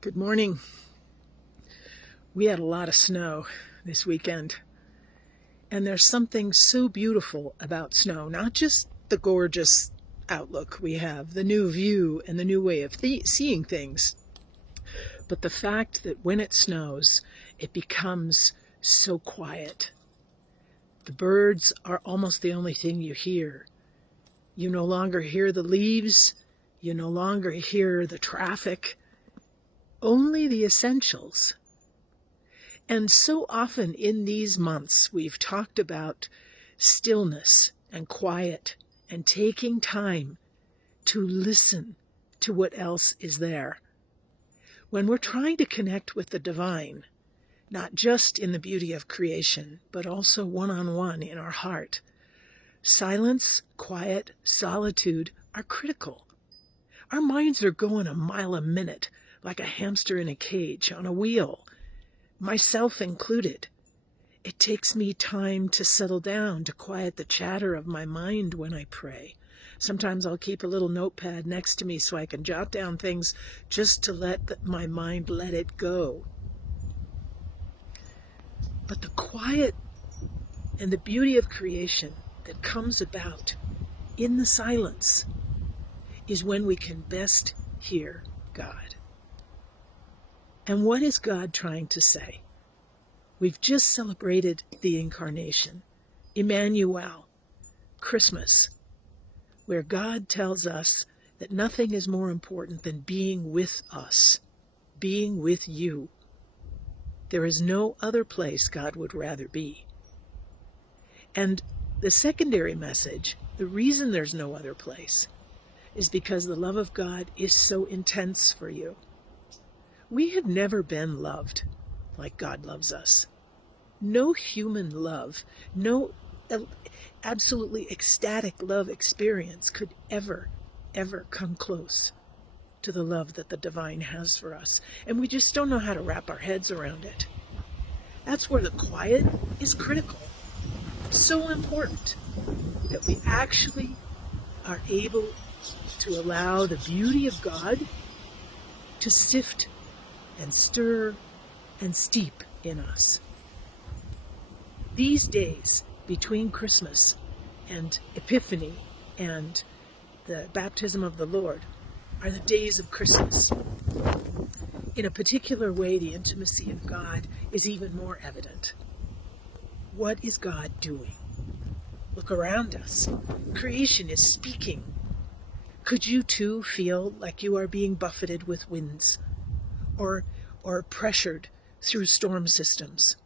Good morning. We had a lot of snow this weekend, and there's something so beautiful about snow, not just the gorgeous outlook we have, the new view and the new way of seeing things, but the fact that when it snows, it becomes so quiet. The birds are almost the only thing you hear. You no longer hear the leaves, you no longer hear the traffic, only the essentials. And so often in these months, we've talked about stillness and quiet and taking time to listen to what else is there. When we're trying to connect with the divine, not just in the beauty of creation, but also one-on-one in our heart, silence, quiet, solitude are critical. Our minds are going a mile a minute, like a hamster in a cage on a wheel, myself included. It takes me time to settle down, to quiet the chatter of my mind when I pray. Sometimes I'll keep a little notepad next to me so I can jot down things just to let my mind let it go. But the quiet and the beauty of creation that comes about in the silence is when we can best hear God. And what is God trying to say? We've just celebrated the Incarnation, Emmanuel, Christmas, where God tells us that nothing is more important than being with us, being with you. There is no other place God would rather be. And the secondary message, the reason there's no other place, is because the love of God is so intense for you. We have never been loved like God loves us. No human love, no absolutely ecstatic love experience could ever come close to the love that the divine has for us. And we just don't know how to wrap our heads around it. That's where the quiet is critical. So important that we actually are able to allow the beauty of God to sift and stir and steep in us. These days between Christmas and Epiphany and the baptism of the Lord are the days of Christmas. In a particular way, the intimacy of God is even more evident. What is God doing? Look around us. Creation is speaking. Could you too feel like you are being buffeted with winds or pressured through storm systems?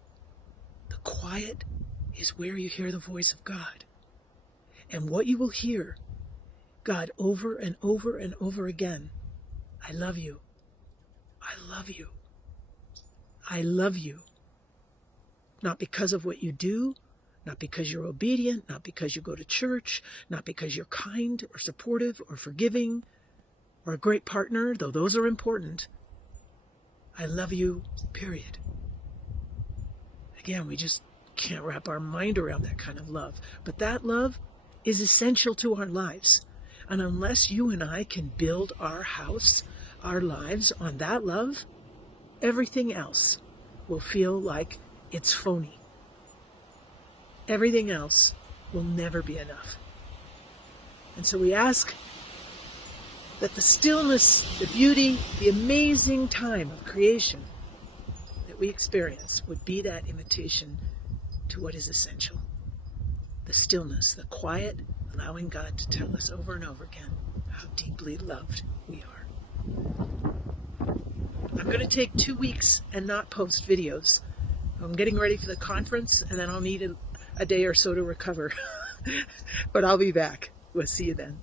The quiet is where you hear the voice of God. And what you will hear, God over and over and over again, I love you. I love you. I love you. Not because of what you do, not because you're obedient, not because you go to church, not because you're kind or supportive or forgiving or a great partner, though those are important. I love you, period. Again, we just can't wrap our mind around that kind of love. But that love is essential to our lives. And unless you and I can build our house, our lives on that love, everything else will feel like it's phony. Everything else will never be enough. And so we ask that the stillness, the beauty, the amazing time of creation that we experience would be that invitation to what is essential. The stillness, the quiet, allowing God to tell us over and over again how deeply loved we are. I'm going to take 2 weeks and not post videos. I'm getting ready for the conference, and then I'll need a day or so to recover. But I'll be back. We'll see you then.